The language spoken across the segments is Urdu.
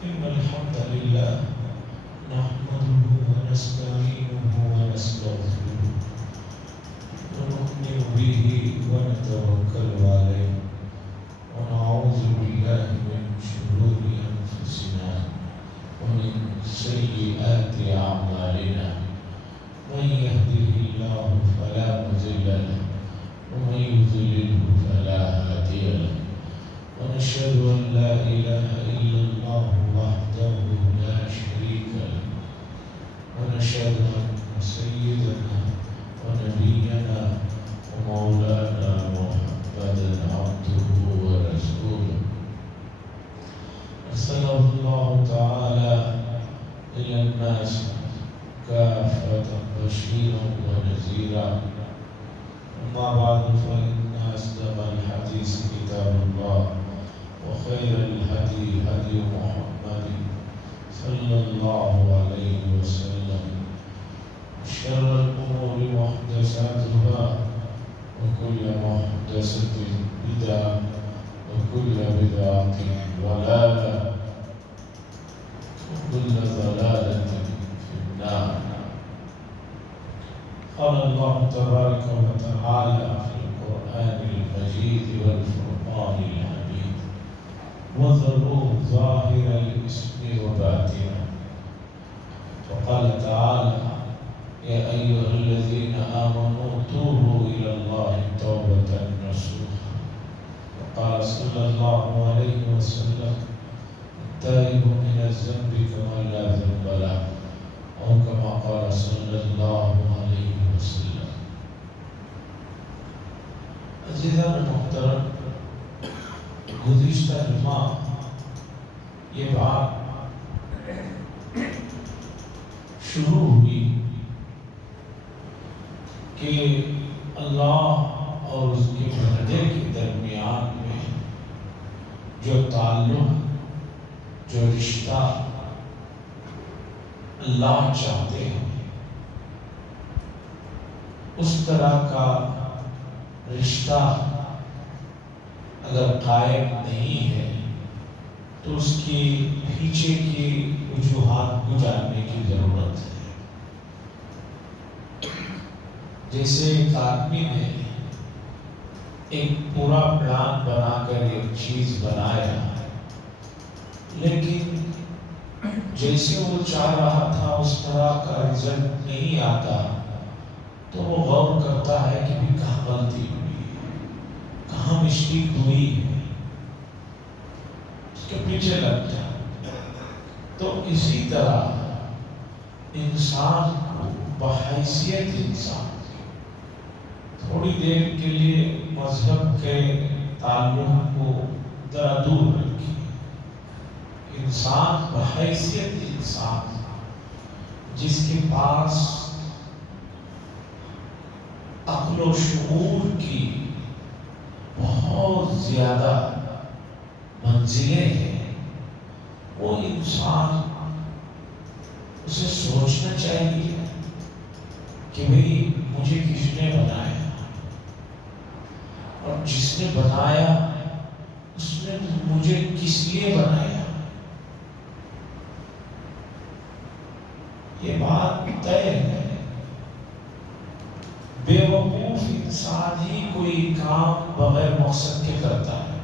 إن الحمد لله نحمده ونستعينه ونستغفره ونؤمن به ونتوكل عليه ونعوذ بالله من شرور أنفسنا ومن سيئات أعمالنا من يهده الله فلا مضل له ومن يضلله فلا هادي له ونشهد أن لا إله إلا الله وحده لا شريك له ونشهد أن سيدنا ونبينا ومولانا محمدا عبده ورسوله أرسله الله تعالى إلى الناس كافة بشيرا ونذيرا أما بعد فإن أصدق الحديث كتاب الله وخير الهدي هدي محمد صلى الله عليه وسلم وشر الأمور محدثاتها وكل محدثة بدعة وكل بدعة ضلالة وكل ضلالة في النار. قال الله تبارك وتعالى في القرآن المجيد والفرقان الحميد وذروا ظاهر الإثم وباطنه. وقال تعالى يا أيها الذين آمنوا توبوا إلى الله توبة نصوحا. وقال صلى الله عليه وسلم التائب من الذنب كمن لا ذنب له أو كما قال صلى الله عليه وسلم. عزیزان محترم، گزشتہ جمعہ یہ بات شروع ہوئی کہ اللہ اور اس کے بندے کے درمیان میں جو تعلق، جو رشتہ اللہ چاہتے ہیں، اس طرح کا رشتہ اگر قائم نہیں ہے تو اس کی پیچھے کی وجوہات کو جاننے کی ضرورت ہے۔ جیسے ایک آدمی نے ایک پورا پلان بنا کر ایک چیز بنایا، لیکن جیسے وہ چاہ رہا تھا اس طرح کا رزلٹ نہیں آتا تو وہ غور کرتا ہے کہ بھی کہاں غلطی ہوئی، کہاں مسٹیک ہوئی ہے، اس کے پیچھے لگ جائے۔ تو اسی طرح انسان بحیثیت انسان تھوڑی دیر کے لیے مذہب کے تعلق کو ذرا دور رکھیے۔ انسان بحیثیت انسان جس کے پاس عقل و شعور کی بہت زیادہ منزلیں ہیں، وہ انسان اسے سوچنا چاہیے کہ بھئی مجھے کس نے بنایا، اور جس نے بنایا اس نے مجھے کس لیے بنایا۔ یہ بات طے ہے۔ بے وقوف انسان ہی کوئی کام بغیر مقصد کے کرتا ہے،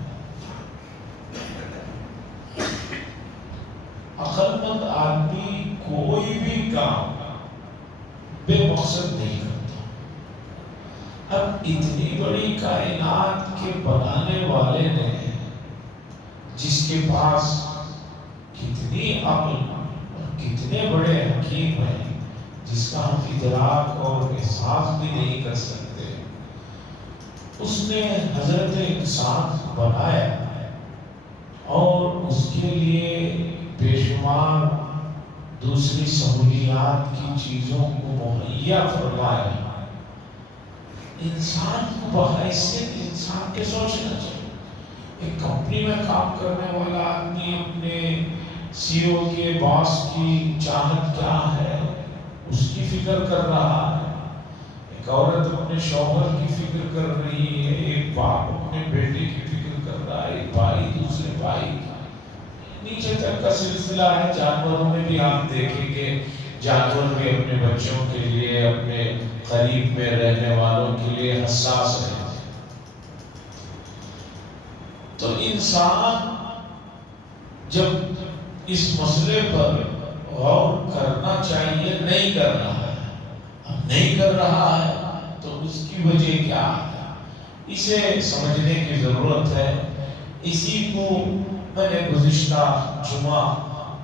عقل مند آدمی کوئی بھی کام بے مقصد نہیں کرتا۔ اب اتنی بڑی کائنات کے بنانے والے نے جس کے پاس کتنی عقل اور کتنے بڑے حکیم ہیں جس کا ہم ادراک اور احساس بھی نہیں کر سکتے، اس نے حضرت انسان بنایا اور اس کے لیے بے شمار دوسری سہولیات کی چیزوں کو مہیا فرمایا۔ انسان کو بحیثیت انسان کے سوچنا چاہیے۔ ایک کمپنی میں کام کرنے والا آدمی اپنے سی او کے باس کی چاہت کیا ہے اس کی فکر کر رہا ہے، ایک عورت اپنے شوہر کی فکر کر رہی ہے، ایک باپ اپنے بیٹے کی فکر کر رہا ہے، ایک بھائی دوسرے بھائی کی۔ نیچے تک کا سلسلہ ہے. جانوروں میں بھی آپ دیکھیں کہ جانور بھی اپنے بچوں کے لیے، اپنے قریب میں رہنے والوں کے لیے حساس رہتے ہیں. تو انسان جب اس مسئلے پر غور کرنا چاہیے، نہیں کر رہا ہے. اب نہیں کر رہا ہے تو اس کی وجہ کیا ہے، اسے سمجھنے کی ضرورت ہے. اسی کو میں نے گزشتہ جمعہ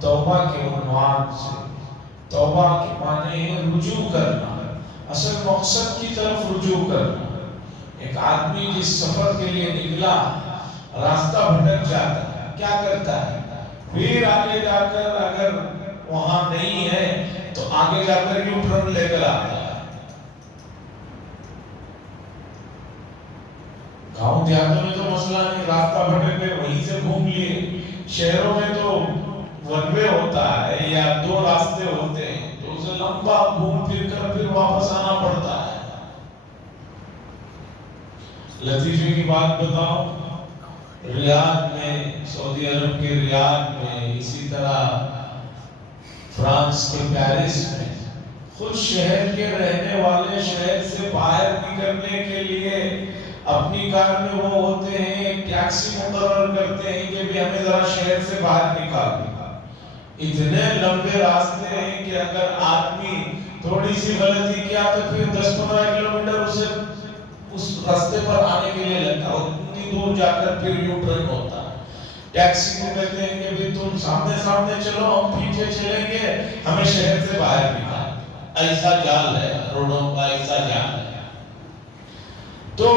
توبہ کے عنوان سے، توبہ کے معنی ہے رجوع کرنا، اصل مقصد کی طرف رجوع کرنا. ایک آدمی جس سفر کے لیے نکلا، راستہ بھٹک جاتا ہے، کیا کرتا ہے؟ پھر آگے جا کر اگر وہاں نہیں ہے تو آگے جا کر یو ٹرن لے کر آتا ہے. گاؤں دیہاتوں میں تو مسئلہ نہیں، راستہ بھٹک گئے وہیں سے گھوم لیے. شہروں میں تو ون وے ہوتا ہے یا دو راستے ہوتے ہیں، تو اسے لمبا گھوم پھر کر پھر واپس آنا پڑتا ہے. لطیفے کی بات بتاؤں، ریاض میں، سعودی عرب کے ریاض میں، اسی طرح فرانس کے پیرس میں، خود شہر کے رہنے والے شہر سے باہر نکلنے کے لیے اپنی کار میں وہ ہوتے ہیں، ٹیکسی مقرر کرتے ہیں کہ بھی ہمیں ذرا شہر سے باہر نکال دیں. اتنے لمبے راستے ہیں کہ اگر آدمی تھوڑی سی غلطی کیا تو پھر 10-15 کلومیٹر اسے اس راستے پر آنے کے لیے لگتا ہے، اور اتنی دور جا کر پھر یو ٹرن ہوتا ہے. ٹیکسی کو کہتے ہیں کہ بھی تم سامنے چلو، ہم پیچھے چلیں گے، ہمیں شہر سے باہر نکال. ایسا جال ہے روڈوں کا، ایسا جال ہے. تو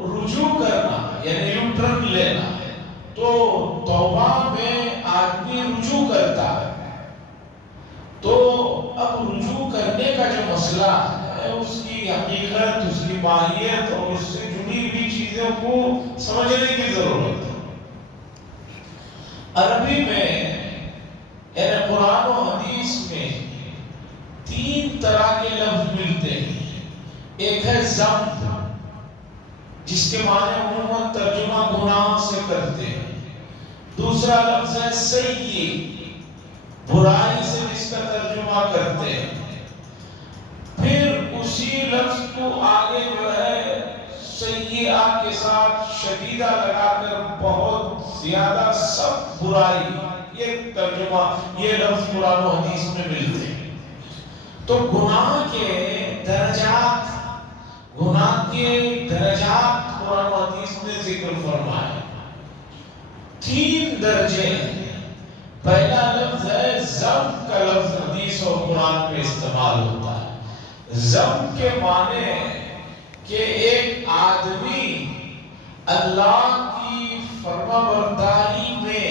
رجوع کرنا یعنی یو ٹرن لینا، تو توبہ میں آدمی رجوع کرتا ہے. تو اب رجوع کرنے کا جو مسئلہ ہے، اس کی حقیقت، اس کی ماہیت اور اس سے جڑی ہوئی چیزوں کو سمجھنے کی ضرورت ہے. عربی میں یعنی قرآن و حدیث میں 3 طرح کے لفظ ملتے ہیں. ایک ہے ذنب، جس کے معنی عموماً ترجمہ گناہ سے کرتے ہیں. دوسرا لفظ ہے سیئ، برائی سے جس کا ترجمہ کرتے ہیں. پھر اسی لفظ کو آگے جو ہے سیئہ کے ساتھ شدیدہ لگا کر بہت زیادہ سخت برائی، یہ ترجمہ، یہ لفظ قرآن و حدیث میں ملتے ہیں. تو گناہ کے درجات قرآن و حدیث نے ذکر فرمائے. 3 درجے ہیں. پہلا لفظ ہے ذنب کا لفظ حدیث اور قرآن میں استعمال ہوتا ہے. ذنب کے معنی کہ ایک آدمی اللہ کی فرما برداری میں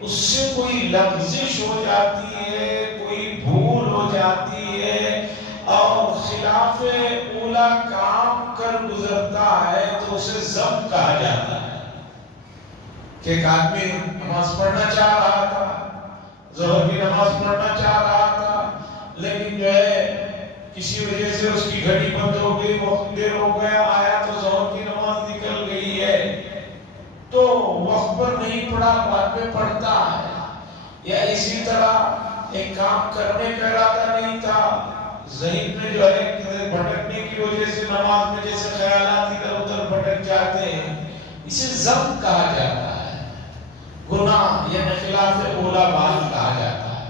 اس سے کوئی لغزش ہو جاتی ہے، کوئی بھول ہو جاتی ہے اور خلاف اولا کام کر گزرتا ہے، تو اسے ذنب کہا جاتا ہے. کہ ایک آدمی نماز پڑھنا چاہ رہا تھا، ظہر کی نماز پڑھنا چاہ رہا تھا، لیکن جو ہے کسی وجہ سے اس کی گھڑی بند ہو گئی، وقت دیر ہو گیا، آیا تو ظہر کی نماز نکل گئی ہے، تو وقت پر نہیں پڑھا، بعد میں پڑھتا ہے. یا اسی طرح ایک کام کرنے کا ارادہ نہیں تھا، ذہن میں جو ہے بھٹکنے کی وجہ سے نماز میں جیسے خیالات ادھر ادھر بھٹک جاتے ہیں، اسے ذنب کہا جاتا ہے. گناہ یعنی خلاف اولا بات کہا جاتا ہے.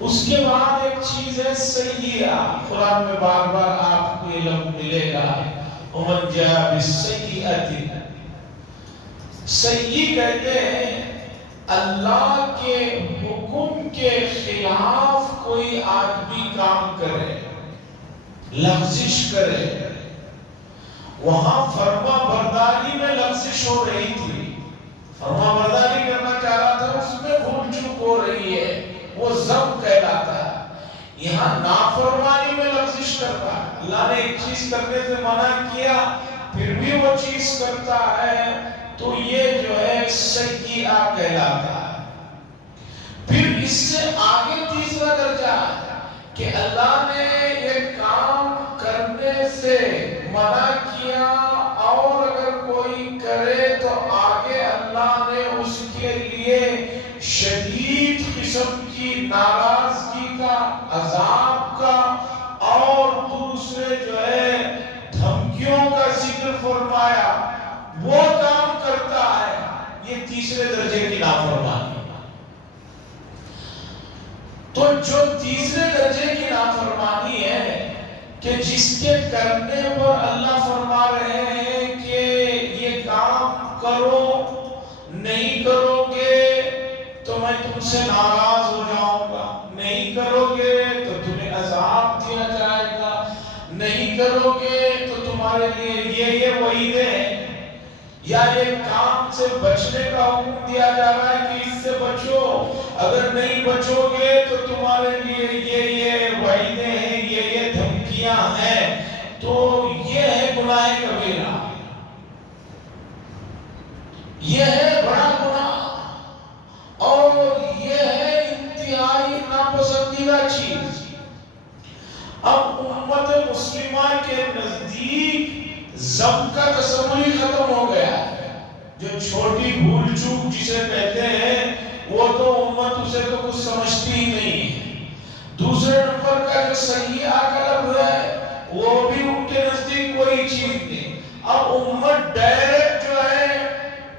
اس کے بعد ایک چیز ہے سیئہ. قرآن میں بار بار آپ کو یہ لفظ ملے گا، وَمَنْ جَاءَ بِالسَّيِّئَةِ. سیئ کہتے ہیں اللہ کے حکم کے خلاف کوئی آدمی کام کرے، لغزش کرے. وہاں فرما برداری میں لغزش ہو رہی تھی، فرما برداری کرنا چاہ رہا تھا، اس میں بھول چوک ہو رہی ہے، وہ ذنب کہلاتا ہے. یہاں نافرمانی میں لغزش کرتا ہے، اللہ نے ایک چیز کرنے سے منع کیا پھر بھی وہ چیز کرتا ہے، تو یہ جو ہے سیئہ کہلاتا ہے. پھر اس سے آگے تیسرا درجہ ہے کہ اللہ نے یہ کام کرنے سے منع کیا، اور اگر کوئی کرے تو آگے اللہ نے اس کے لیے لیے شدید قسم کی ناراضگی کا، عذاب کا اور دوسرے جو ہے دھمکیوں کا ذکر فرمایا، وہ کام کرتا ہے، یہ تیسرے درجے کی نافرمانی۔ تو جو تیسرے درجے کی نافرمانی ہے کہ جس کے کرنے پر اللہ فرما رہے ہیں کہ یہ کام کرو، نہیں کرو گے تو میں تم سے ناراض ہو جاؤں گا، نہیں کرو گے تو تمہیں عذاب دیا جائے گا، نہیں کرو گے تو تمہارے لیے یہ وعید ہے، یا یہ کام سے بچنے کا حکم دیا جا رہا ہے کہ اس سے بچو، اگر نہیں بچو گے تو تمہارے لیے یہ وعیدیں ہیں، یہ دھمکیاں ہیں۔ تو یہ ہے گناہ کبیرہ، یہ ہے بڑا گناہ، اور یہ ہے انتہائی ناپسندیدہ چیز۔ اب امت مسلمہ کے نزدیک ذم کا تصور ہی ختم ہو گیا ہے۔ جو چھوٹی بھول چوک جسے کہتے ہیں وہ تو امت اسے تو کچھ سمجھتی ہی نہیں ہے۔ دوسرے نمبر کا جو سیئہ قلب ہے وہ بھی ان کے نزدیک کوئی چیز نہیں۔ اب امت ڈائریکٹ جو ہے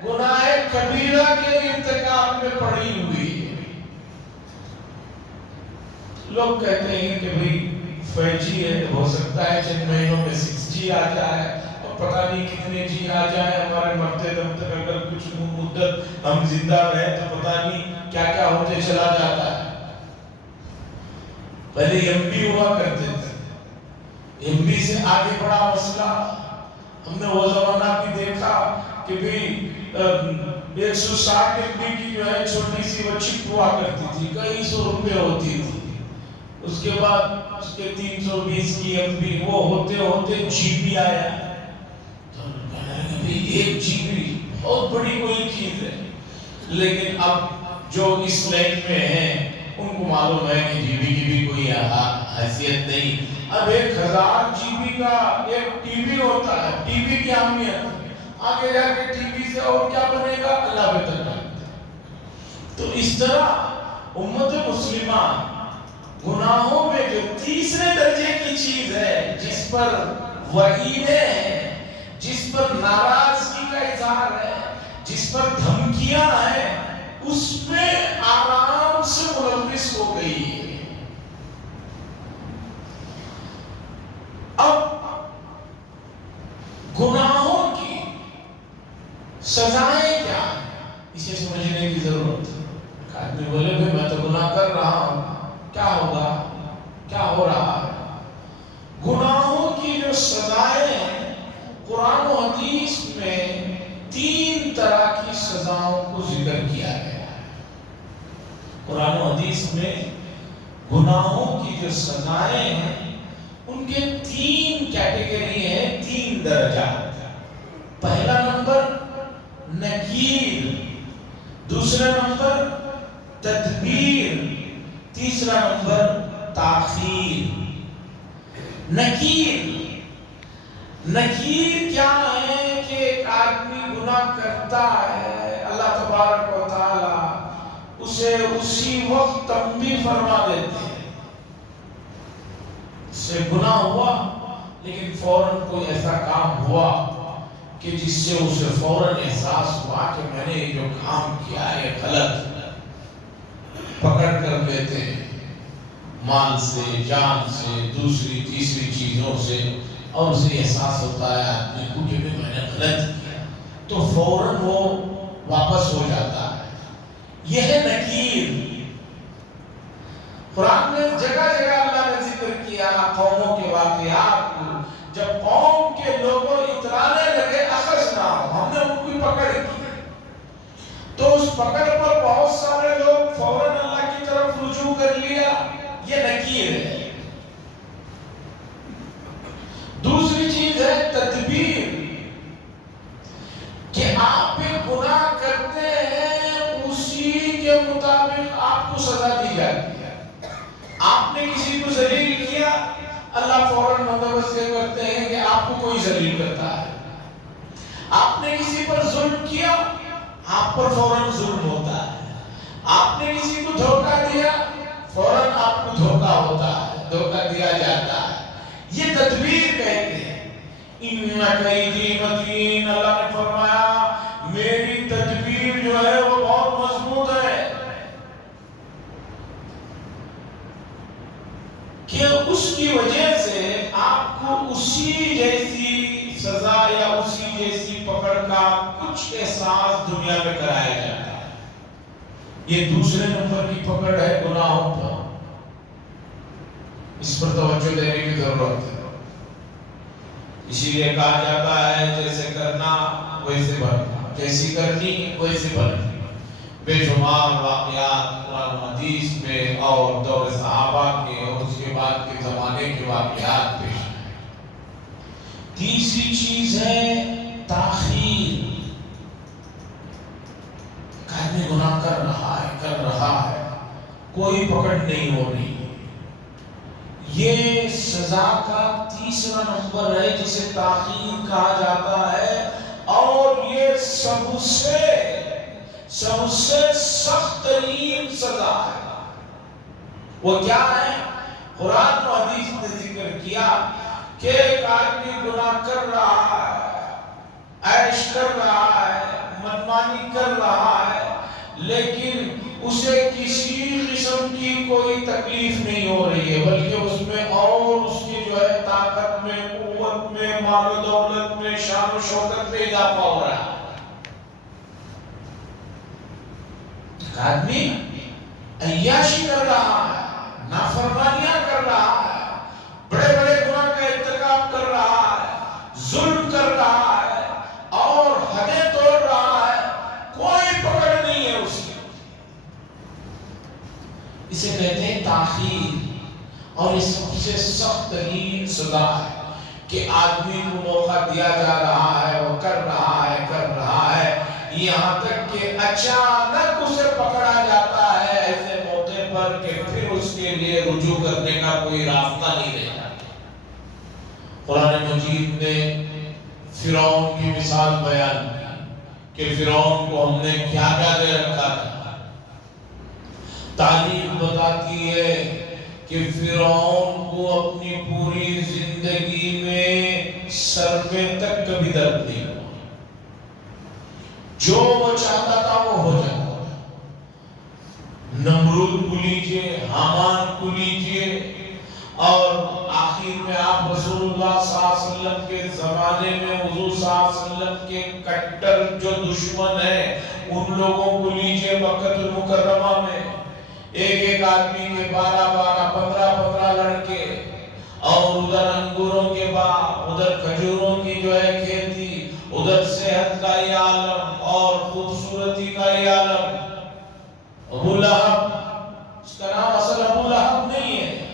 گناہ کبیرہ کے ارتکاب میں پڑی ہوئی ہے۔ لوگ کہتے ہیں کہ بھئی 5G ہے، ہو سکتا ہے چند مہینوں میں 6G آ جائے، اور پتہ نہیں کتنے جی آ جائے، ہمارے مرتے دم تک اگر کچھ مدت ہم زندہ رہے تو پتہ نہیں کیا کیا ہوتے چلا جاتا ہے۔ پہلے MB ہوا کرتے تھے، MB سے آگے بڑا مسئلہ، ہم نے وہ زمانہ بھی دیکھا کہ بھی 160 MB کی جو ہے چھوٹی سی وہ چپ ہوا کرتی تھی، کئی سو روپے ہوتی تھی۔ اس کے بعد اس کے 320 کی MB وہ ہوتے ہوتے GB آیا، تو کہنے لگے بھی 1 GB بہت بڑی کوئی چیز ہے۔ لیکن اب جو اس لائن میں ہیں ان کو معلوم ہے کہ GB کی بھی کوئی حیثیت نہیں۔ اب 1000 GB کا ایک ٹی وی ہوتا ہے، ٹی وی کی اہمیت، آگے جا کے ٹی وی سے اور کیا بنے گا اللہ بہتر جانتا ہے۔ تو اس طرح امت مسلمہ گناہوں میں جو تیسرے درجے کی چیز ہے، جس پر وعیدیں ہیں، جس پر ناراضگی کا اظہار ہے، جس پر دھمکیاں ہیں، اس میں آرام سے ملوث ہو گئی ہے۔ اب گناہوں کی سزائیں کیا ہیں، اسے سمجھنے کی ضرورت ہے۔ آدمی بولے بھئی میں تو گناہ کر رہا ہوں، کیا ہوگا، کیا ہو رہا ہے؟ گناہوں کی جو سزائیں ہیں، قرآن و حدیث میں 3 طرح کی سزاؤں کو ذکر کیا گیا ہے۔ قرآن و حدیث میں گناہوں کی جو سزائیں ہیں ان کے 3 کیٹیگری ہیں، 3 درجات۔ پہلا نمبر نکیر، دوسرا نمبر تدبیر، تیسرا نمبر تاخیر۔ نکیر کیا ہے کہ ایک آدمی گناہ کرتا ہے، اللہ تبارک و تعالی اسے اسی وقت تنبیہ فرما دیتے ہیں۔ اس سے گناہ ہوا لیکن فوراً کوئی ایسا کام ہوا کہ جس سے اسے فوراً احساس ہوا کہ میں نے جو کام کیا ہے غلط، پکڑ کر لیتے ہیں، مال سے، جان سے، دوسری تیسری چیزوں سے، اور اسے احساس ہوتا ہے آدمی کو کہ میں نے غلط کیا، تو فوراً وہ واپس ہو جاتا ہے۔ یہ ہے نکیر۔ قرآن میں جگہ جگہ اللہ نے ذکر کیا قوموں کے واقعات کو، جب قوم کے لوگوں اترانے لگے اخذنا، ہم نے ان کی پکڑ کی، تو اس پکڑ پر بہت سارے لوگ فوراً اللہ کی طرف رجوع کر لیا، یہ نکیر ہے۔ دوسری چیز ہے تدبیر، کہ آپ ایک گناہ کرتے ہیں اسی کے مطابق آپ کو سزا دی جاتی ہے۔ آپ نے کسی کو ذلیل کیا، اللہ فوراً بندوبست یہ کرتے ہیں کہ آپ کو کوئی ذلیل کرتا ہے۔ آپ نے کسی پر ظلم کیا، آپ پر فوراً ظلم ہوتا ہے. آپ نے کسی کو دھوکہ دیا فوراً آپ کو دھوکہ ہوتا ہے, دھوکہ دیا جاتا ہے. یہ تدبیر کہتے ہیں. ان کیدی متین, اللہ نے فرمایا میری تدبیر جو ہے وہ بہت مضبوط ہے کہ اس کی وجہ سے آپ کو اسی جیسی سزا یا اسی جیسی پکڑ کا کچھ احساس دنیا میں کرایا جاتا ہے. یہ دوسرے نمبر کی پکڑ ہے گناہوں پر. اس پر توجہ دینے کی ضرورت ہے. اسی لیے کہا جاتا ہے جیسے کرنا ویسے بننا, جیسی کرنی ویسے بننا. بے شمار واقعات قرآن و حدیث میں اور دور صحابہ کے اور اس کے بعد کے زمانے کے واقعات پیش ہیں. تیسری چیز ہے تاخیر. آدمی گناہ کر رہا ہے کوئی پکڑ نہیں ہو رہی. یہ سزا کا تیسرا نمبر ہے جسے تاخیر کہا جاتا ہے, اور یہ سب سے سخت ترین سزا ہے. وہ کیا ہے؟ قرآن و حدیث نے ذکر کیا کہ ایک آدمی گناہ کر رہا ہے, عیش کر رہا ہے, منمانی کر رہا ہے, لیکن اسے کسی قسم کی کوئی تکلیف نہیں ہو رہی ہے, بلکہ اس میں اور اس کی جو ہے طاقت میں, قوت میں, مال و دولت میں, شان و شوکت میں اضافہ ہو رہا ہے. آدمی عیاشی کر رہا ہے, نافرمانیاں کر رہا ہے, بڑے بڑے گناہ کا ارتکاب کر رہا ہے, ظلم کر رہا ہے اور حدیں توڑ رہا ہے, کوئی پکڑ نہیں ہے اس کی. اسے کہتے ہیں تاخیر. اور یہ سب سے سخت ترین سزا ہے کہ آدمی کو موقع دیا جا رہا ہے, وہ کر رہا ہے, یہاں تک کہ اچانک اسے پکڑا جاتا ہے ایسے موقع پر کہ پھر اس کے لیے رجوع کرنے کا کوئی راستہ نہیں رہتا. قرآن مجید نے فرعون کی مثال بیان کی کہ فرعون کو ہم نے کیا دے رکھا تھا. تاریخ بتاتی ہے کہ فرعون کو اپنی پوری زندگی میں سر پہ تک کبھی درد نہیں ہوا. جو وہ چاہتا تھا وہ ہو جاتا تھا. نمرود کو لیجئے, حامان کو لیجئے, اور آخر میں آپ رسول اللہ صلی اللہ علیہ وسلم کے زمانے میں حضور صلی اللہ علیہ وسلم کے کٹر جو دشمن ہیں ان لوگوں کو لیجئے. مکہ المکرمہ میں ایک آدمی کے 15 لڑکے, اور ادھر انگوروں کے باغ, ادھر کھجوروں کی جو ہے کھیتی, ادھر صحت کا یہ عالم اور خوبصورتی کا یہ عالم. ابو لہب, اس کا نام اصل ابو لہب نہیں ہے,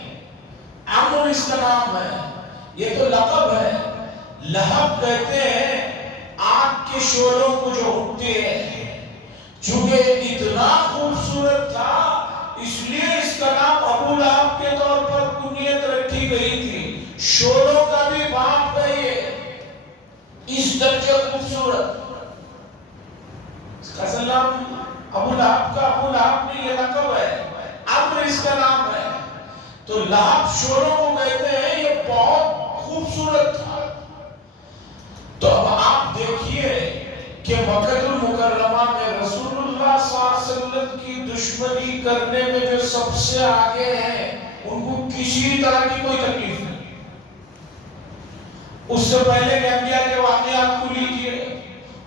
عمرو اس کا نام ہے, یہ تو لقب ہے. لہب کہتے ہیں آگ کے شعلوں کو جو اٹھتے ہیں. چونکہ اتنا خوبصورت تھا اس لیے اس کا نام ابو لہب کے طور پر کنیت رکھی گئی تھی. شعلوں کا بھی باپ ہے یہ, اس درجے خوبصورت. اس کا اصل نام ابو لہب کا ابو لہب نہیں, یہ لقب ہے, عمرو اس کا نام ہے. تو لہب شعلوں کو کہتے ہیں, یہ بہت خوبصورت تھا. تو اب آپ دیکھیے کہ مکہ المکرمہ میں رسول اللہ صلی اللہ علیہ وسلم کی دشمنی کرنے میں جو سب سے آگے ہیں ان کو کسی طرح کی کوئی تکلیف نہیں. اس سے پہلے کے انبیاء کے واقعات کو لیجئے,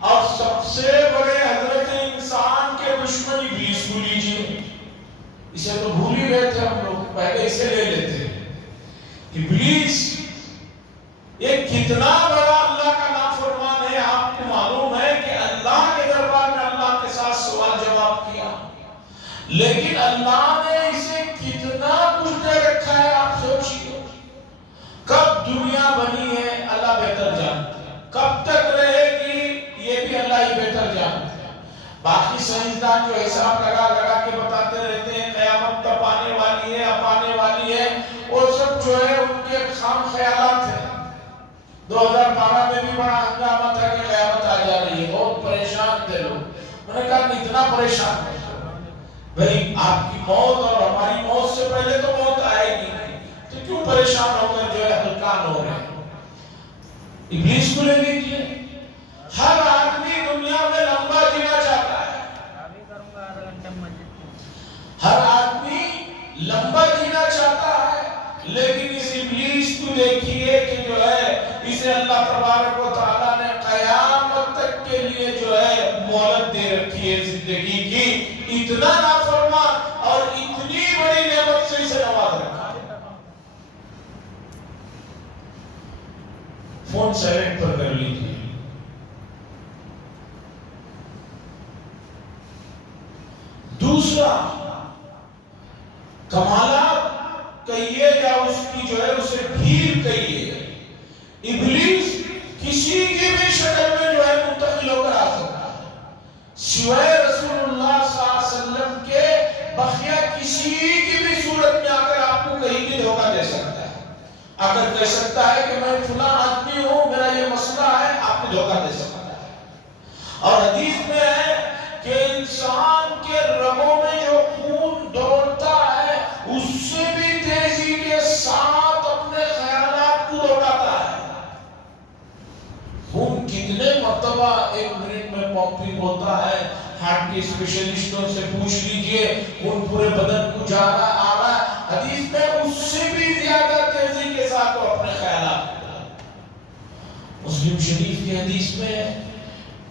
اور سب سے بڑے حضرت انسان کے دشمن ابلیس کو لیجئے. اسے تو بھول ہی گئے تھے ہم لوگ, پہلے اسے لے لیتے. ابلیس یہ کتنا بڑا اللہ کا نافرمان ہے. آپ کو معلوم ہے کہ اللہ کے دربار میں اللہ کے ساتھ سوال جواب کیا, لیکن اللہ نے اسے کتنا کچھ دے رکھا ہے. آپ سوچیے, کب دنیا بنی ہے اللہ بہتر جانتا ہے, کب تک رہے گی یہ بھی اللہ ہی بہتر جانتا ہے. باقی سائنسدان جو حساب لگا کے بتاتے رہتے ہیں قیامت تب آنے والی ہے, اب آنے والی ہے, وہ سب جو ہے ان کے خام خیالات ہیں. 2012 میں بھی بڑا ہنگامہ تھا کہ قیامت آ جا رہی ہے, بہت پریشان تھے لوگ. میں نے کہا اتنا پریشان مت ہو بھائی، آپ کی موت اور ہماری موت سے پہلے تو موت آئے گی نہیں، تو کیوں پریشان ہو کر جو ہے ہلکان ہو رہے ہیں؟ ابلیس کو لے لیجیے، ہر آدمی دنیا میں لمبا جینا چاہتا ہے، ہر آدمی لمبا جینا چاہتا ہے، لیکن اس ابلیس کو دیکھیے کہ جو ہے اسے اللہ تبارک و تعالیٰ نے قیامت تک کے لیے جو ہے مہلت دے رکھی ہے زندگی کی، اتنا نافرمان اور اتنی بڑی نعمت سے اسے نواز رکھا۔ فون سائلنٹ پر کر لیجیے۔ دوسرا کمالات کہیے یا اس کی جو ہے اسے بھیڑ کہیے، ابلیس کسی کی بھی شکل میں جو ہے منتقل ہو کر آ سکتا ہے، سوائے رسول اللہ صلی اللہ علیہ وسلم کے بقیہ کسی کی بھی صورت میں آ کر آپ کو کہیں بھی دھوکہ دے سکتا ہے۔ اگر کہہ سکتا ہے کہ میں فلاں آدمی ہوں، میرا یہ مسئلہ ہے، آپ کو دھوکہ دے سکتا ہے۔ اور حدیث میں ہے کہ انسان کے رگوں میں جو خون دوڑتا ہے اس سے بھی تیزی کے ساتھ اپنے خیالات کو دوڑاتا ہے۔ خون کتنے مرتبہ ایک منٹ میں پمپنگ ہوتا ہے، ہارٹ کے اسپیشلسٹوں سے پوچھ لیجئے، خون پورے بدن کو جا رہا آ رہا ہے، حدیث میں اس سے بھی زیادہ تیزی کے ساتھ وہ اپنے خیالات کو دوڑاتا ہے۔ مسلم شریف کی حدیث میں ہے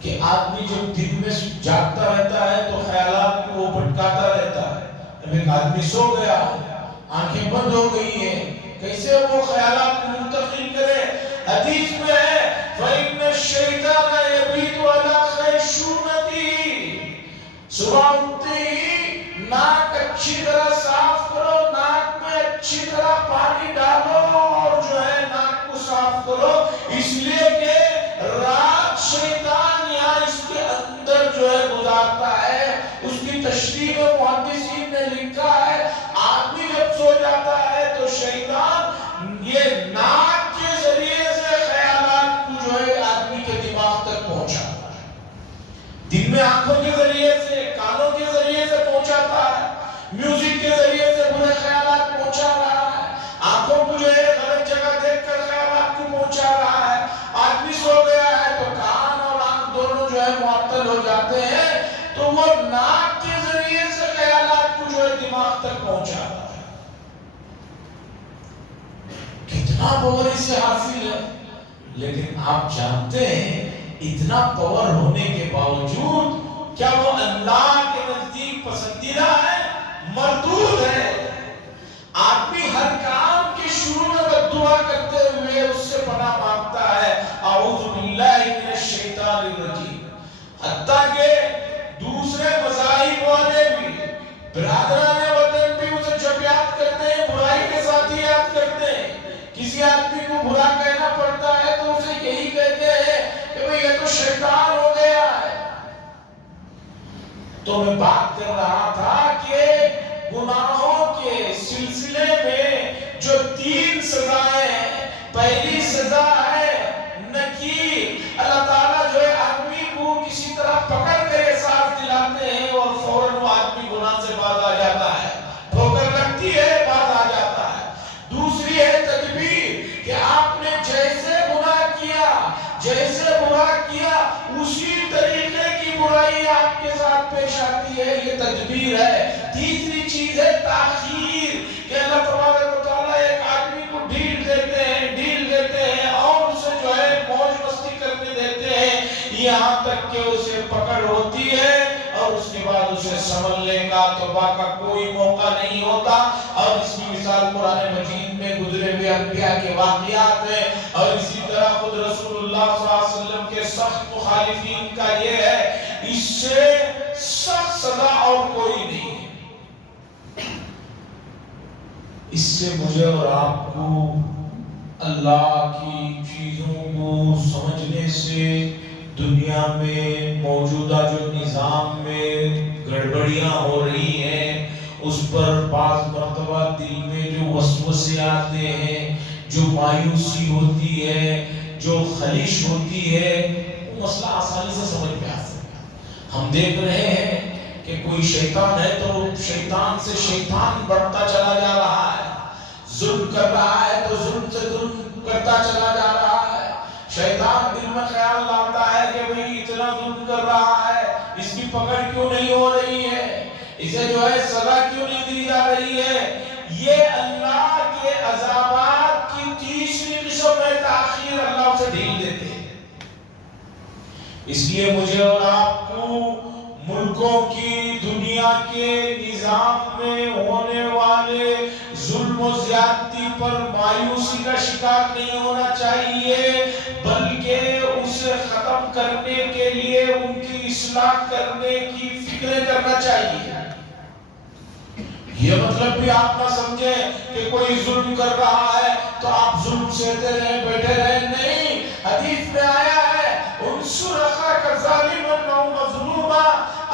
کہ آدمی جب دن میں جاگتا رہتا ہے تو خیالات کو وہ بھٹکاتا رہتا ہے۔ اب ایک آدمی سو گیا ہے، آنکھیں بند ہو گئی ہیں، کیسے وہ خیالات کو منتقل کرے؟ حدیث میں ہے فَإِنَّ الشَّيْطَانَ يَبِيتُ عَلَى خَيْشُومَتِهِ، صبح اٹھتے ہی ناک اچھی طرح صاف کرو، ناک میں اچھی طرح پانی ڈالو اور جو ہے ناک کو صاف کرو، اس لیے کہ رات شیطان یہاں اس کے اندر جو ہے گزارتا ہے۔ اس کی تشریح میں محدثین نے لکھا ہے آدمی جب سو جاتا ہے تو شیطان یہ ناک کے ذریعے سے خیالات کو جو ہے آدمی کے دماغ تک پہنچاتا ہے، دن میں آنکھوں کے ذریعے سے، کانوں کے ذریعے سے پہنچاتا ہے، میوزک کے ذریعے سے برے خیالات پہنچا رہا ہے، آنکھوں کو جو ہے غلط جگہ دیکھ کر خیالات کو پہنچا رہا ہے۔ آدمی سو گیا ہے تو کان اور آنکھ دونوں جو ہے معطل ہو جاتے ہیں، تو وہ ناک کے ذریعے سے خیالات کو جو ہے دماغ تک پہنچا رہا ہے۔ کتنا پاور اسے حاصل ہے، لیکن آپ جانتے ہیں اتنا پاور ہونے کے باوجود کیا وہ اللہ کے نزدیک پسندیدہ ہے؟ مردود ہے۔ آدمی ہر کام کے شروع میں بددعا کرتے ہوئے اس سے پناہ مانگتا ہے، اعوذ باللہ من الشیطان الرجیم۔ حتیٰ کہ دوسرے مذاہب والے بھی، برادران وطن بھی اسے جب یاد کرتے ہیں برائی کے ساتھ ہی یاد کرتے ہیں۔ کسی آدمی کو برا کہنا پڑتا ہے تو اسے یہی کہتے ہیں کہ بھئی یہ تو شیطان ہو گیا ہے۔ تو میں بات کر رہا تھا کہ گناہوں کے سلسلے میں جو 3 سزائیں ہیں، پہلی سزا ہے نکیر، اللہ تعالیٰ جو ہے آدمی کو کسی طرح پکڑ کر احساس دلاتے ہیں اور فوراً وہ آدمی گناہ سے باز آ جاتا ہے، ٹھوکر لگتی ہے باز آ جاتا ہے۔ دوسری ہے تدبیر، کہ آپ نے جیسے گناہ کیا، جیسے برا کیا، اسی طریقے کی برائی آپ کے ساتھ پیش آتی ہے، یہ تدبیر ہے۔ تیسری چیز ہے تاخیر، کہ اللہ تبارک و تعالیٰ ایک آدمی کو ڈھیل دیتے ہیں اور اسے جو ہے موج مستی کرنے دیتے ہیں، یہاں تک کہ اسے پکڑ ہوتی ہے اور اس کے بعد اسے سنبھلنے کا توبہ کا کوئی موقع نہیں ہوتا۔ اور اس کی مثال قرآن مجید میں گزرے ہوئے انبیاء کے واقعات ہیں، اور اسی طرح خود رسول اللہ صلی اللہ علیہ وسلم کے سخت مخالفین کا یہ ہے، اس سے سخت سزا اور کوئی نہیں ہے۔ اس سے مجھے اور آپ کو اللہ کی چیزوں کو سمجھنے سے دنیا میں موجودہ جو نظام میں گڑبڑیاں ہو رہی ہیں اس پر بعض مرتبہ دل میں جو وسوسے آتے ہیں، جو مایوسی ہوتی ہے، جو خلش ہوتی ہے، وہ مسئلہ آسانی سے سمجھ میں آ سکتا ہے۔ ہم دیکھ رہے ہیں کہ کوئی شیطان ہے تو شیطان سے شیطان بڑھتا چلا جا رہا ہے، ظلم کر رہا ہے تو ظلم سے ظلم کرتا چلا جا رہا ہے۔ شیطان دل میں خیال لاتا ہے کہ بھئی اتنا ظلم کر رہا ہے، اس کی پکڑ کیوں نہیں ہو رہی ہے، اسے جو ہے سزا کیوں نہیں دی جا رہی ہے۔ یہ اللہ کے عذابات کی تیسری قسم ہے، تاخیر، اللہ اسے ڈھیل دیتے ہیں۔ اس لیے مجھے اور آپ کو ملکوں کی، دنیا کے نظام میں ہونے والے ظلم و زیادتی پر مایوسی کا شکار نہیں ہونا چاہیے، بلکہ اسے ختم کرنے کے لیے ان کی اصلاح کرنے کی فکریں کرنا چاہیے۔ یہ مطلب بھی آپ نہ سمجھیں کہ کوئی ظلم کر رہا ہے تو آپ ظلم سہتے رہیں، بیٹھے رہیں، نہیں۔ حدیث میں آیا ہے انصر اخاک ظالما و مظلوما،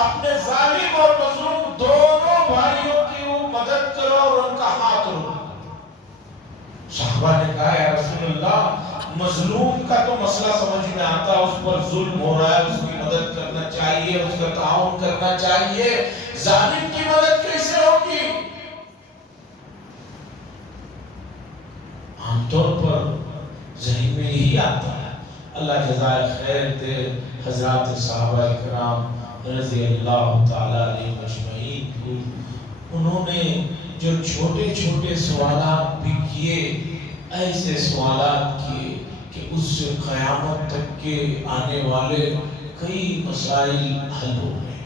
اپنے ظالم اور مظلوم دونوں بھائیوں کی مدد کرو اور ان کا ہاتھ رو۔ صحابہ نے کہا یا رسول اللہ، مظلوم کا تو مسئلہ سمجھ میں آتا، اس پر ظلم ہو رہا ہے، اس کی مدد کرنا چاہیے، اس کا تعاون کرنا چاہیے، ظالم کی مدد کیسے ہوگی؟ عام طور پر ذہن میں یہی آتا ہے۔ اللہ جزائے خیر دے حضرات صحابہ کرام رضی اللہ تعالیٰ علیہ مجمعین کو، انہوں نے جو چھوٹے چھوٹے سوالات بھی کیے، ایسے سوالات کیے کہ اس سے قیامت تک کے آنے والے کئی مسائل حل ہو گئے۔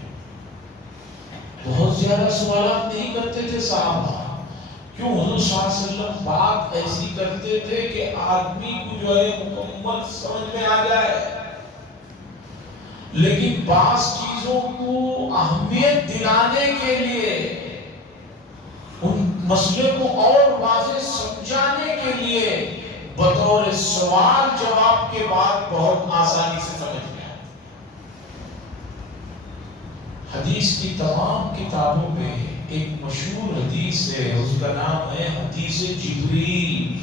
بہت زیادہ سوالات نہیں کرتے تھے صحابہ، کیوں؟ حضور صلی اللہ علیہ وسلم بات ایسی کرتے تھے کہ آدمی کو جو ہے مکمل سمجھ میں آ جائے، لیکن بعض چیزوں کو اہمیت دلانے کے لیے، ان مسئلے کو اور واضح سمجھانے کے لیے بطور سوال جواب کے بعد بہت آسانی سے سمجھ میں آئے۔ حدیث کی تمام کتابوں میں ایک مشہور حدیث ہے، اس کا نام ہے حدیث جبریل۔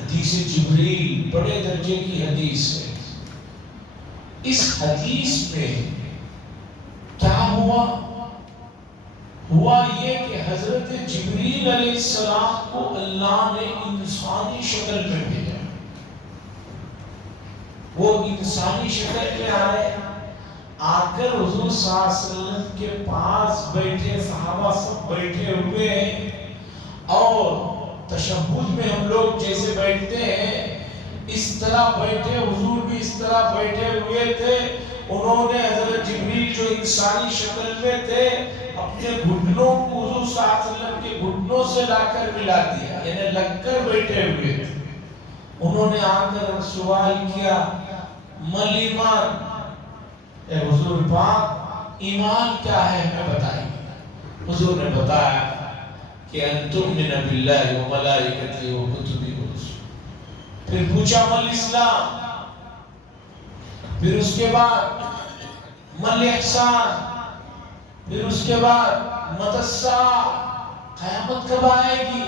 حدیث جبریل بڑے درجے کی حدیث ہے۔ اس حدیث میں کیا ہوا یہ کہ حضرت جبریل علیہ السلام کو اللہ نے انسانی شکل میں بھیجا۔ وہ انسانی شکل میں آئے، آ کر حضور صلی اللہ علیہ وسلم کے پاس بیٹھے، صحابہ سب بیٹھے ہوئے ہیں، اور تشہد میں ہم لوگ جیسے بیٹھتے ہیں اس طرح بیٹھے، حضور بھی اس طرح بیٹھے ہوئے تھے۔ انہوں نے حضرت جبریل جو انسانی شکل میں تھے اپنے گھٹنوں کو حضور صلی اللہ علیہ وسلم کے گھٹنوں سے لا کر ملا دیا، یعنی لگ کر بیٹھے ہوئے تھے۔ انہوں نے آ کر سوال کیا، مل ایمان، اے حضور پاک ایمان کیا ہے ہمیں بتائیے۔ حضور نے بتایا کہ ان تؤمن باللہ و ملائکتہ و کتبہ و رسلہ۔ پھر پوچھا مل اسلام، پھر اس کے بعد مل احسان، پھر اس کے بعد متی الساعہ، قیامت کب آئے گی؟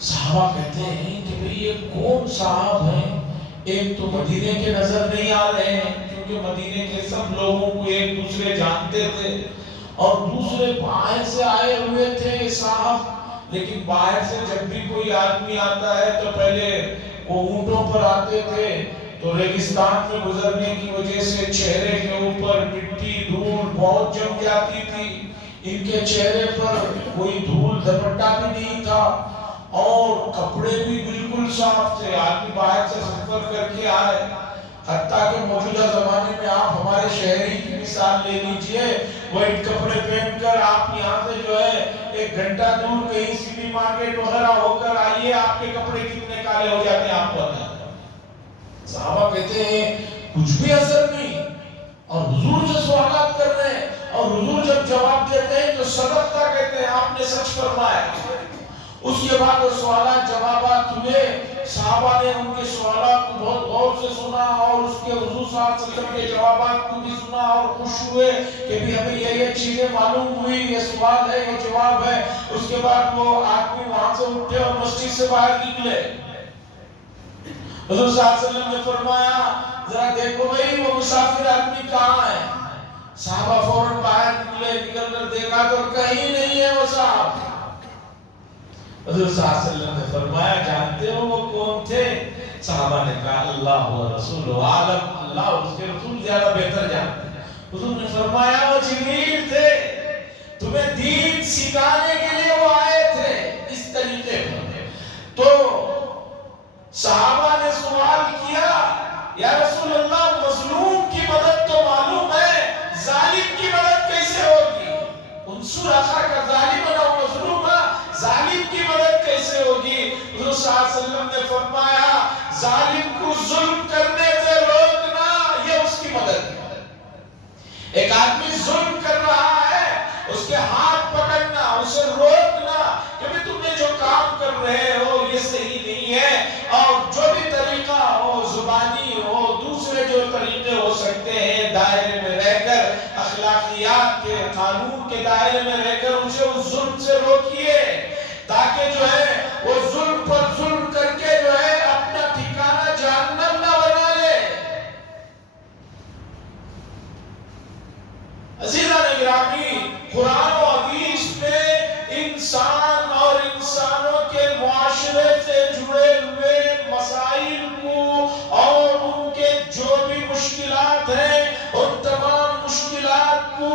صحابہ کہتے ہیں کہ بھئی یہ کون صاحب ہیں؟ ایک تو مدینے کے نظر نہیں آ رہے ہیں کیونکہ مدینے کے سب لوگوں کو ایک دوسرے جانتے تھے، اور دوسرے باہر سے آئے ہوئے تھے صاحب، لیکن باہر سے جب بھی کوئی آدمی آتا ہے تو پہلے وہ اونٹوں پر آتے تھے، تو ریگستان میں گزرنے کی وجہ سے چہرے کے اوپر مٹی دھول بہت جم جاتی تھی، ان کے چہرے پر کوئی دھول دھپٹا بھی نہیں تھا، اور کپڑے بھی بالکل صاف تھے۔ آدمی باہر سے سفر کر کے آئے، حتیٰ کہ موجودہ زمانے میں آپ ہمارے شہری کی مثال لے لیجئے، وائٹ کپڑے پہن کر آپ یہاں سے جو ہے 1 گھنٹہ دور کہیں سٹی مارکیٹ وغیرہ ہو کر آئیے، آپ کے کپڑے کتنے کالے ہو جاتے ہیں آپ کو پتہ ہے۔ صحابہ کہتے ہیں کچھ بھی اثر نہیں، اور حضور سے سوالات کر رہے ہیں، اور حضور جب جواب دیتے ہیں تو صدقتا کہتے ہیں، آپ نے سچ فرمایا۔ اس کے بعد وہ سوالات جوابات ہوئے، صحابہ نے ان کے سوالات کو بہت غور سے سنا، اور اس کے حضور صلی اللہ علیہ وسلم کے جوابات کو بھی سنا، اور خوش ہوئے کہ بھی ہمیں یہ چیزیں معلوم ہوئی، یہ سوال ہے، یہ جواب ہے۔ اس کے بعد وہ آدمی وہاں سے اٹھے اور مسجد سے باہر نکلے۔ حضور صلی اللہ علیہ وسلم نے فرمایا ذرا دیکھو بھئی وہ مسافر آدمی آدمی کہاں ہے؟ صحابہ فوراً باہر نکل کر دیکھا تو کہیں نہیں ہے وہ صاحب۔ حضور صلی اللہ علیہ وسلم نے فرمایا جانتے ہو وہ کون تھے؟ صحابہ نے کہا اللہ و رسول عالم، اللہ اور اس کے رسول زیادہ بہتر جانتے ہیں۔ حضور نے فرمایا وہ جبریل تھے، تمہیں دین سکھانے کے لیے وہ آئے تھے اس طریقے پر۔ تو صحابہ نے سوال کیا یا رسول اللہ مظلوم کی مدد تو معلوم ہے، ظالم کی مدد کیسے ہوگی؟ انصر اخاک ظالما او مظلوما، ظالم کی مدد کیسے ہوگی؟ حضور صلی اللہ علیہ وسلم نے فرمایا ظالم کو ظلم کرنے سے روکنا یہ اس کی مدد ہے۔ ایک آدمی ظلم کر رہا ہے، اس کے ہاتھ پکڑنا، اسے روکنا کہ بھی تم نے جو کام کر رہے ہو یہ صحیح نہیں ہے، اور جو بھی طریقہ ہو، زبانی ہو، دوسرے جو طریقے ہو سکتے ہیں، دائرے میں رہ کر اخلاقیات کے قانون کے دائرے میں رہ کر اسے اس ظلم سے روکیے، تاکہ جو ہے وہ ظلم پر ظلم کر کے جو ہے اپنا ٹھکانہ جہنم نہ بنا لے۔ عزیزان گرامی، قرآن و حدیث میں انسان اور انسانوں کے معاشرے سے جڑے ہوئے مسائل کو اور ان کے جو بھی مشکلات ہیں ان تمام مشکلات کو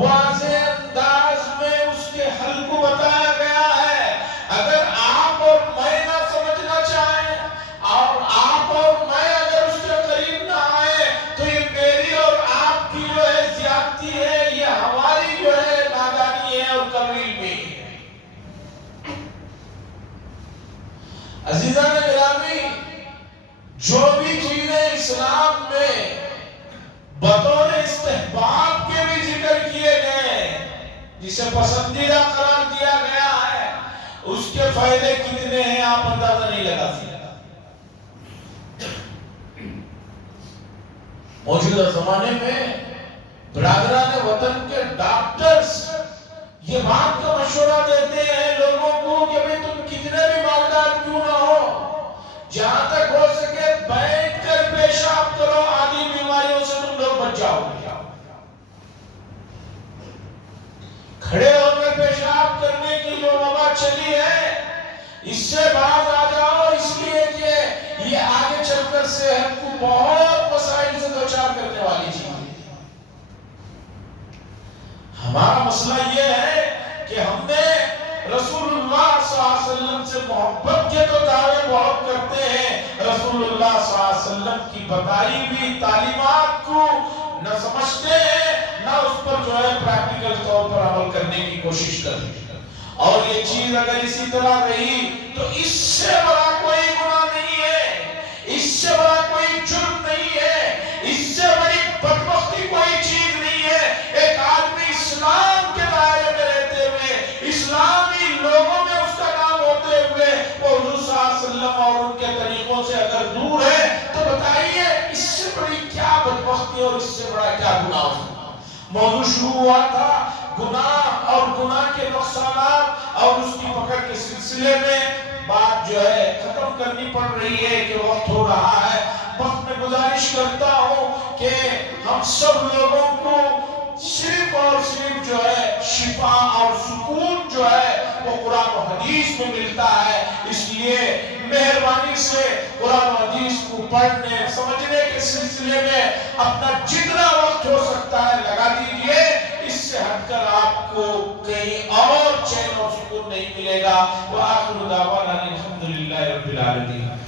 واضح انداز میں اس کے حل کو بتایا گیا ہے۔ اگر آپ اور میں نہ سمجھنا چاہیں اور آپ اور میں اگر اس کے قریب نہ آئے تو یہ میری اور آپ کی جو ہے زیادتی ہے، یہ ہماری جو ہے نادانی ہے اور کمی بھی ہے۔ عزیزان گرامی، جو بھی چیزیں اسلام میں بطور استحباب کے بھی ذکر کیے گئے، جسے پسندیدہ قرار دیا گیا ہے، اس کے فائدے کتنے ہیں آپ اندازہ نہیں لگا سکتے۔ موجودہ زمانے میں برادران وطن کے ڈاکٹرز یہ بات کا مشورہ دیتے ہیں لوگوں کو کہ بھئی تم کتنے بھی مالدار کیوں نہ ہو، جہاں تک ہو سکے بیٹھ کر پیشاب کرو، آدھی بیماریوں سے تم لوگ بچ جاؤ۔ کھڑے ہو کر پیشاب کرنے کی جو وبا چلی ہے اس سے باز آ جاؤ، اس لیے کہ یہ آگے چل کر صحت کو بہت مسائل سے دوچار کرنے والی چیز ہے۔ ہمارا مسئلہ یہ ہے کہ ہم نے رسول اللہ صلی اللہ علیہ وسلم سے محبت کے تو دعوے بہت کرتے ہیں، رسول اللہ صلی اللہ علیہ وسلم کی بتائی ہوئی تعلیمات کو نہ سمجھتے ہیں، نہ اس پر جو ہے پریکٹیکل طور پر عمل کرنے کی کوشش کرتے ہیں۔ اور یہ چیز اگر اسی طرح رہی تو اس سے بڑا کوئی گناہ نہیں ہے، اس سے بڑا کوئی جرم نہیں ہے، اس سے بڑی بدبختی کوئی چیز نہیں ہے۔ ایک آدمی اسلام کے دائرے میں رہتے ہوئے، اسلامی لوگوں میں اس کا نام ہوتے ہوئے، وہ حضور صلی اللہ علیہ وسلم اور ان کے طریقوں سے اگر دور ہے تو بتائیے اس سے بڑی کیا بدبختی اور اس سے بڑا کیا گناہ ہو سکتا ہے۔ موضوع شروع ہوا تھا گناہ اور گناہ کے نقصانات اور اس کی پکڑ کے سلسلے میں، بات جو ہے ختم کرنی پڑ رہی ہے کہ وقت ہو رہا ہے۔ وقت میں گزارش کرتا ہوں کہ ہم سب لوگوں کو صرف اور صرف جو ہے شفا اور سکون جو ہے وہ قرآن و حدیث میں ملتا ہے، اس لیے مہربانی سے قرآن و حدیث کو پڑھنے سمجھنے کے سلسلے میں اپنا جتنا وقت ہو سکتا ہے لگا دیجئے، اس سے ہٹ کر آپ کو کہیں اور چین اور سکون نہیں ملے گا۔ وآخر دعوانا الحمدللہ رب العالمین۔